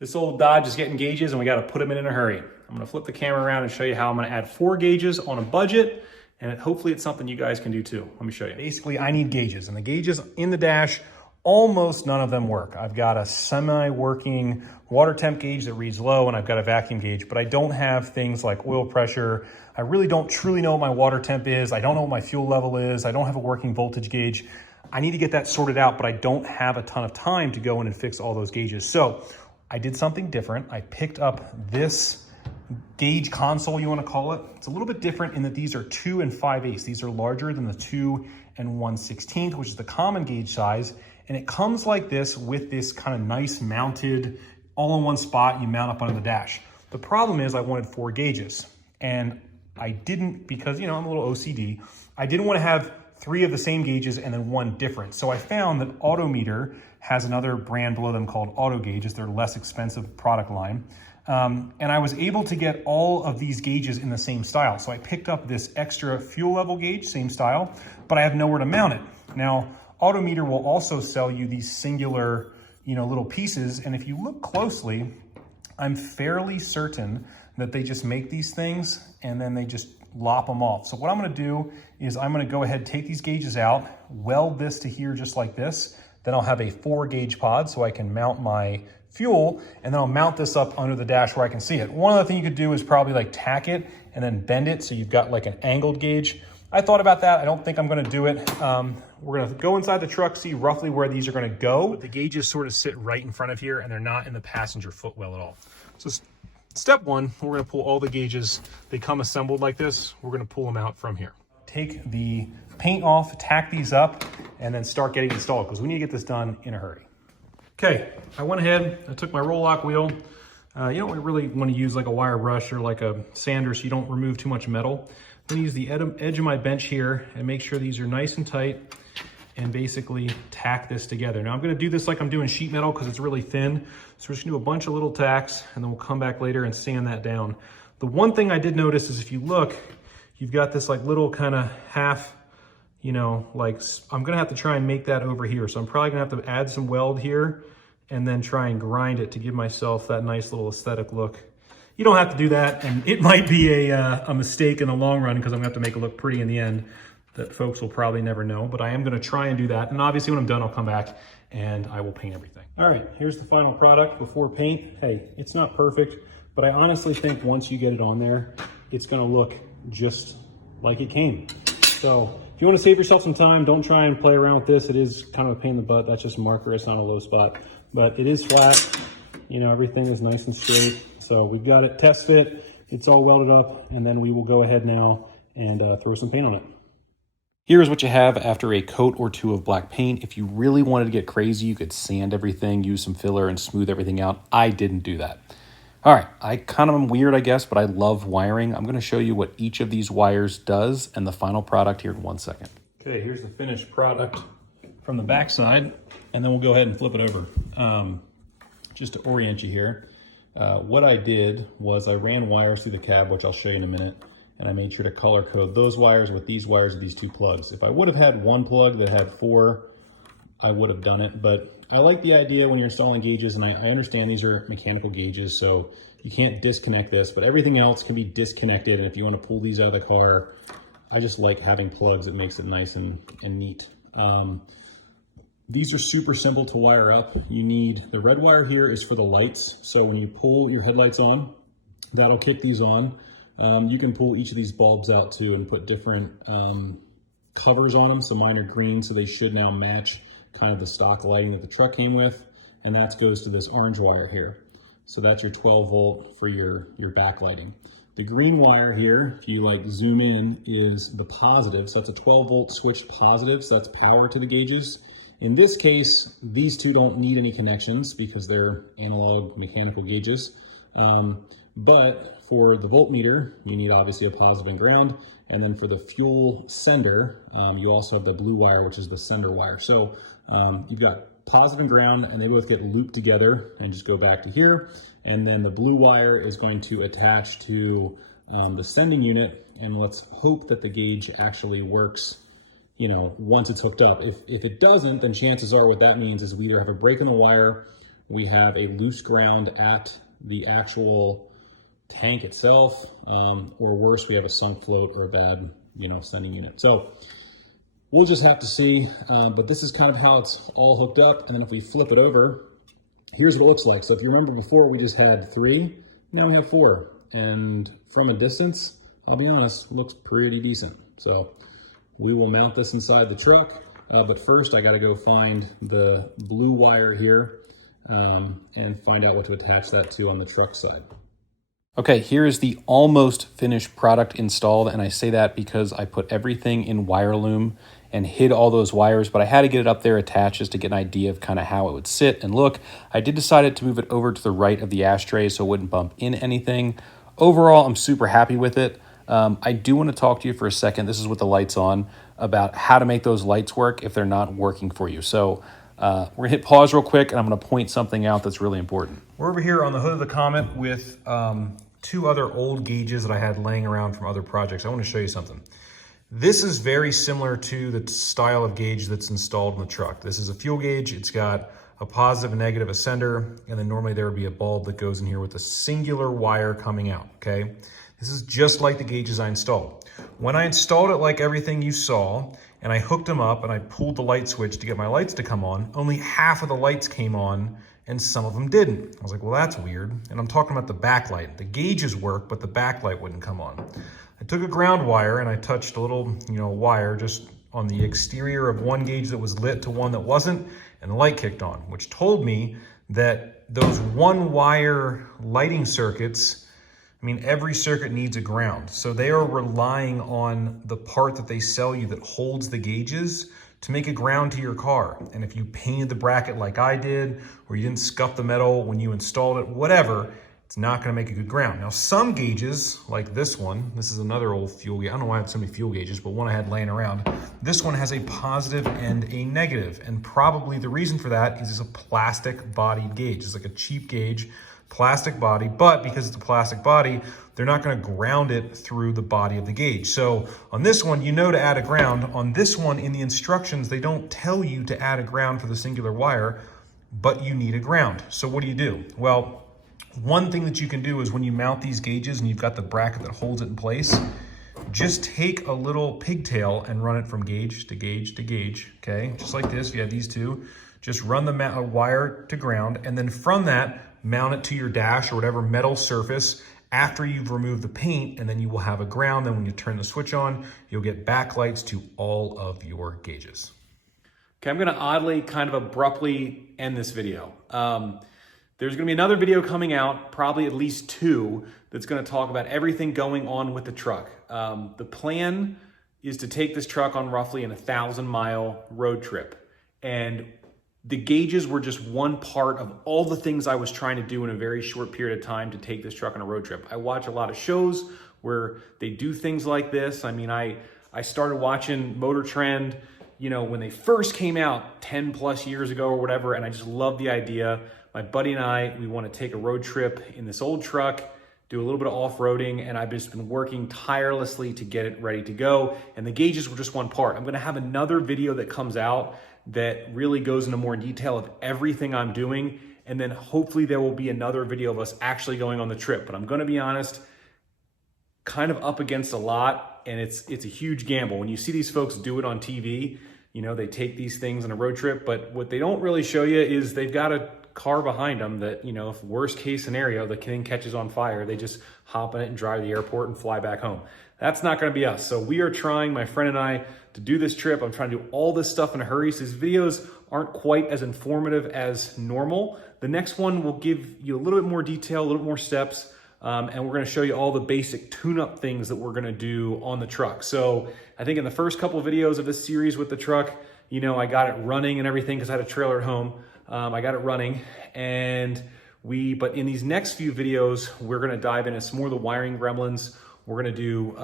This old Dodge is getting gauges and we got to put them in a hurry. I'm going to flip the camera around and show you how I'm going to add 4 gauges on a budget, and hopefully it's something you guys can do too. Let me show you. Basically, I need gauges, and the gauges in the dash, almost none of them work. I've got a semi-working water temp gauge that reads low, and I've got a vacuum gauge, but I don't have things like oil pressure. I really don't truly know what my water temp is. I don't know what my fuel level is. I don't have a working voltage gauge. I need to get that sorted out, but I don't have a ton of time to go in and fix all those gauges. So I did something different. I picked up this gauge console, you want to call it. It's a little bit different in that these are 2 5/8. These are larger than the 2 1/16, which is the common gauge size. And it comes like this with this kind of nice mounted, all in one spot, you mount up under the dash. The problem is I wanted 4 gauges, and I didn't, because, you know, I'm a little OCD. I didn't want to have 3 of the same gauges and then 1 different. So I found that Autometer has another brand below them called Autogage. It's their less expensive product line. And I was able to get all of these gauges in the same style. So I picked up this extra fuel level gauge, same style, but I have nowhere to mount it. Now, Autometer will also sell you these singular, you know, little pieces. And if you look closely, I'm fairly certain that they just make these things and then they just lop them off. So what I'm gonna do is I'm gonna go ahead, take these gauges out, weld this to here just like this. Then I'll have a 4 gauge pod so I can mount my fuel, and then I'll mount this up under the dash where I can see it. One other thing you could do is probably like tack it and then bend it so you've got like an angled gauge. I thought about that. I don't think I'm gonna do it. We're gonna go inside the truck, see roughly where these are gonna go. The gauges sort of sit right in front of here and they're not in the passenger footwell at all. So step 1, we're gonna pull all the gauges. They come assembled like this. We're gonna pull them out from here. Take the paint off, tack these up, and then start getting installed because we need to get this done in a hurry. Okay, I went ahead, I took my roll lock wheel. You don't really want to use like a wire brush or like a sander so you don't remove too much metal. I'm gonna use the edge of my bench here and make sure these are nice and tight and basically tack this together. Now I'm gonna do this like I'm doing sheet metal because it's really thin. So we're just gonna do a bunch of little tacks and then we'll come back later and sand that down. The one thing I did notice is if you look, you've got this like little kind of half, you know, like I'm gonna have to try and make that over here. So I'm probably gonna have to add some weld here and then try and grind it to give myself that nice little aesthetic look. You don't have to do that, and it might be a mistake in the long run because I'm gonna have to make it look pretty in the end that folks will probably never know, but I am gonna try and do that. And obviously when I'm done, I'll come back and I will paint everything. All right, here's the final product before paint. Hey, it's not perfect, but I honestly think once you get it on there, it's gonna look just like it came. So if you wanna save yourself some time, don't try and play around with this. It is kind of a pain in the butt. That's just a marker, it's not a low spot, but it is flat. You know, everything is nice and straight. So we've got it test fit, it's all welded up, and then we will go ahead now and throw some paint on it. Here's what you have after a coat or 2 of black paint. If you really wanted to get crazy, you could sand everything, use some filler, and smooth everything out. I didn't do that. All right, I kind of am weird, I guess, but I love wiring. I'm gonna show you what each of these wires does and the final product here in 1 second. Okay, here's the finished product from the back side, and then we'll go ahead and flip it over. Just to orient you here, what I did was I ran wires through the cab, which I'll show you in a minute, and I made sure to color code those wires with these wires of these 2 plugs. If I would have had 1 plug that had 4, I would have done it, but I like the idea when you're installing gauges, and I understand these are mechanical gauges, so you can't disconnect this, but everything else can be disconnected, and if you want to pull these out of the car, I just like having plugs. It makes it nice and neat. These are super simple to wire up. You need, the red wire here is for the lights, so when you pull your headlights on, that'll kick these on. You can pull each of these bulbs out too and put different covers on them. So mine are green, so they should now match kind of the stock lighting that the truck came with. And that goes to this orange wire here. So that's your 12 volt for your backlighting. The green wire here, if you like zoom in, is the positive. So that's a 12 volt switched positive, so that's power to the gauges. In this case, these 2 don't need any connections because they're analog mechanical gauges. But for the voltmeter, you need obviously a positive and ground. And then for the fuel sender, you also have the blue wire, which is the sender wire. So you've got positive and ground, and they both get looped together and just go back to here. And then the blue wire is going to attach to the sending unit. And let's hope that the gauge actually works, you know, once it's hooked up. If it doesn't, then chances are what that means is we either have a break in the wire we have a loose ground at the actual tank itself, or worse, we have a sunk float or a bad, sending unit. So we'll just have to see, but this is kind of how it's all hooked up. And then if we flip it over, here's what it looks like. So if you remember before, we just had 3, now we have 4. And from a distance, I'll be honest, looks pretty decent. So we will mount this inside the truck. But first I gotta go find the blue wire here and find out what to attach that to on the truck side. Okay, here is the almost finished product installed, and I say that because I put everything in wire loom and hid all those wires, but I had to get it up there attached just to get an idea of kind of how it would sit and look. I did decide to move it over to the right of the ashtray so it wouldn't bump in anything. Overall, I'm super happy with it. I do want to talk to you for a second, this is with the lights on, about how to make those lights work if they're not working for you. So we're gonna hit pause real quick and I'm gonna point something out that's really important. We're over here on the hood of the Comet with 2 other old gauges that I had laying around from other projects. I wanna show you something. This is very similar to the style of gauge that's installed in the truck. This is a fuel gauge. It's got a positive and negative ascender, and then normally there would be a bulb that goes in here with a singular wire coming out, okay? This is just like the gauges I installed. When I installed it like everything you saw, and I hooked them up and I pulled the light switch to get my lights to come on, only half of the lights came on and some of them didn't. I was like, well, that's weird. And I'm talking about the backlight. The gauges work, but the backlight wouldn't come on. I took a ground wire and I touched a little, wire just on the exterior of one gauge that was lit to one that wasn't, and the light kicked on, which told me that those one wire lighting circuits, every circuit needs a ground. So they are relying on the part that they sell you that holds the gauges to make a ground to your car. And if you painted the bracket like I did, or you didn't scuff the metal when you installed it, whatever, it's not gonna make a good ground. Now, some gauges, like this one, this is another old fuel gauge. I don't know why I have so many fuel gauges, but one I had laying around. This one has a positive and a negative. And probably the reason for that is it's a plastic bodied gauge. It's like a cheap gauge, plastic body, but because it's a plastic body, they're not gonna ground it through the body of the gauge. So on this one, to add a ground. On this one, in the instructions, they don't tell you to add a ground for the singular wire, but you need a ground. So what do? Well, one thing that you can do is when you mount these gauges and you've got the bracket that holds it in place, just take a little pigtail and run it from gauge to gauge to gauge, okay? Just like this, you have these 2. Just run the wire to ground, and then from that, mount it to your dash or whatever metal surface after you've removed the paint, and then you will have a ground. Then when you turn the switch on, you'll get backlights to all of your gauges. Okay, I'm gonna oddly, kind of abruptly end this video. There's gonna be another video coming out, probably at least 2, that's gonna talk about everything going on with the truck. The plan is to take this truck on roughly an 1,000-mile road trip. And the gauges were just one part of all the things I was trying to do in a very short period of time to take this truck on a road trip. I watch a lot of shows where they do things like this. I started watching Motor Trend, when they first came out 10 plus years ago or whatever, and I just love the idea. My buddy and I, we want to take a road trip in this old truck, do a little bit of off-roading, and I've just been working tirelessly to get it ready to go. And the gauges were just one part. I'm gonna have another video that comes out that really goes into more detail of everything I'm doing. And then hopefully there will be another video of us actually going on the trip. But I'm gonna be honest, kind of up against a lot, and it's a huge gamble. When you see these folks do it on TV, they take these things on a road trip, but what they don't really show you is they've got a car behind them that, if worst case scenario, the thing catches on fire, they just hop in it and drive to the airport and fly back home. That's not gonna be us. So we are trying, my friend and I, to do this trip. I'm trying to do all this stuff in a hurry. So these videos aren't quite as informative as normal. The next one will give you a little bit more detail, a little bit more steps, and we're gonna show you all the basic tune-up things that we're gonna do on the truck. So I think in the first couple of videos of this series with the truck, I got it running and everything because I had a trailer at home. I got it running, but in these next few videos, we're gonna dive into some more of the wiring gremlins. We're gonna do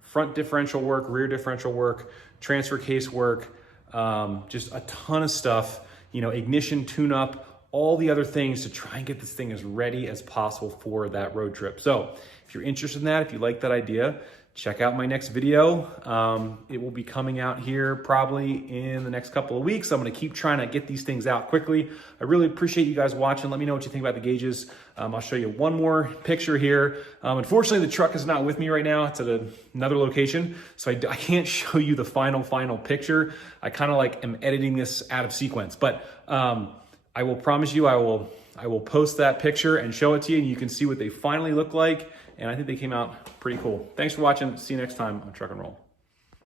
front differential work, rear differential work, transfer case work, just a ton of stuff, ignition tune-up, all the other things to try and get this thing as ready as possible for that road trip. So if you're interested in that, if you like that idea, check out my next video. It will be coming out here probably in the next couple of weeks. I'm gonna keep trying to get these things out quickly. I really appreciate you guys watching. Let me know what you think about the gauges. I'll show you one more picture here. Unfortunately, the truck is not with me right now. It's at another location, so I can't show you the final picture. I kind of like am editing this out of sequence, but I will promise you I will post that picture and show it to you, and you can see what they finally look like. And I think they came out pretty cool. Thanks for watching. See you next time on Truck and Roll.